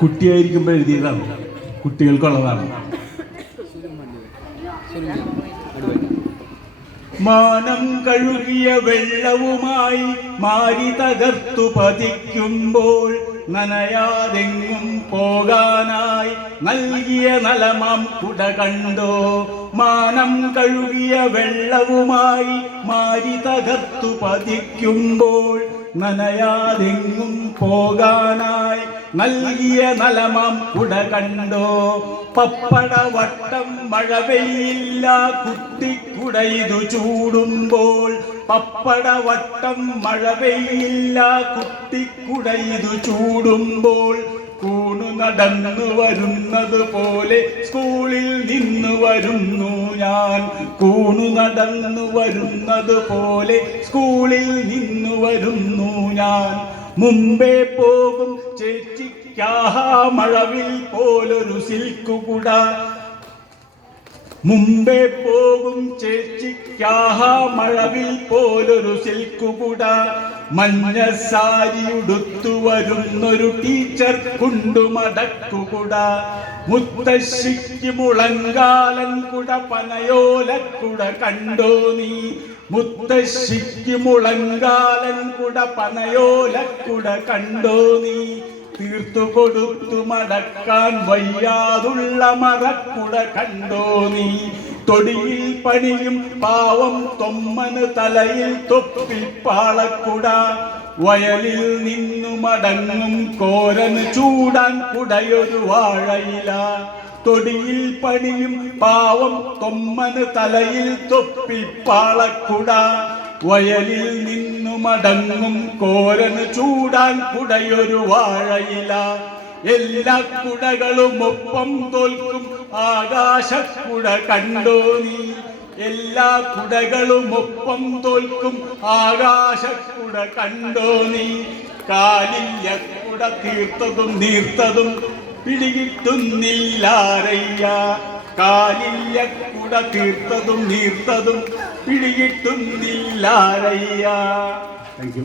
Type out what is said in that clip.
കുട്ടിയായിരിക്കുമ്പോൾ എഴുതിയതാണ്, കുട്ടികൾക്കുള്ളതാണ്. മാനം കഴുകിയ വെള്ളവുമായി മാരി തകർത്തു പതിക്കുമ്പോൾ നനയാതെങ്ങും പോകാനായി നൽകിയ നലമാം കുട കണ്ടോ. മാനം കഴുകിയ വെള്ളവുമായി മാരി തകർത്തു പതിക്കുമ്പോൾ നനയാതെങ്ങും പോകാനായി നൽകിയ നലമാം കുട കണ്ടോ. പപ്പടവട്ടം മഴ പെയ്യില്ല കുട്ടിക്കുടയിതു ചൂടുമ്പോൾ. പപ്പടവട്ടം മഴ പെയ്യില്ല കുട്ടിക്കുടയിതു ചൂടുമ്പോൾ. കൂണു നടന്നു വരുന്നത് പോലെ സ്കൂളിൽ നിന്ന് വരുന്നു ഞാൻ. കൂണു നടന്നു വരുന്നത് പോലെ സ്കൂളിൽ നിന്ന് വരുന്നു ഞാൻ. മുമ്പേ പോകും ചേച്ചിക്കാഹാ മഴവിൽ പോലൊരു സിൽക്കുകുട. മുമ്പേ പോകും ചേച്ചിക്കാഹാ മഴവിൽ പോലൊരു സിൽക്കുകുട. മഞ്ഞസാരി ഉടുത്തു വരുന്നൊരു ടീച്ചർ കുണ്ടുമടക്കുകുട. മുത്തശ്ശിക്ക് മുളങ്കാലൻ കുട പനയോലക്കുട കണ്ടോ നീ. മുത്തശ്ശിക്ക് മുളങ്കാലൻ കുട പനയോലക്കുട കണ്ടോ നീ. തീർത്തു കൊടുത്തു മടക്കാൻ വയ്യാതുള്ള മറക്കുട കണ്ടോ നീ. തൊടിയിൽ പണിയും പാവം തൊമ്മന് തലയിൽ തൊപ്പിപ്പാളക്കുട. വയലിൽ നിന്നു മടങ്ങും കോരന് ചൂടാൻ കുടയൊരു വാഴയില. തൊടിയിൽ പണിയും പാവം തൊമ്മന് തലയിൽ തൊപ്പിപ്പാളക്കുട. വയലിൽ നിന്നു മടങ്ങും കോരന് ചൂടാൻ കുടയൊരു വാഴയില. എല്ലാ കുടകളും ഒപ്പം തോൽക്കും ആകാശക്കുട കണ്ടോ നീ. എല്ലാ കുടകളും ഒപ്പം തോൽക്കും ആകാശക്കുട കണ്ടോ നീ. കാലില്ല കുട തീർത്തതും നീർത്തതും പിടികിട്ടുന്നില്ലാരയ്യ. കാലില്ല കുട തീർത്തതും നീർത്തതും പിടികിട്ടുന്നില്ലാരയ്യ. Thank you.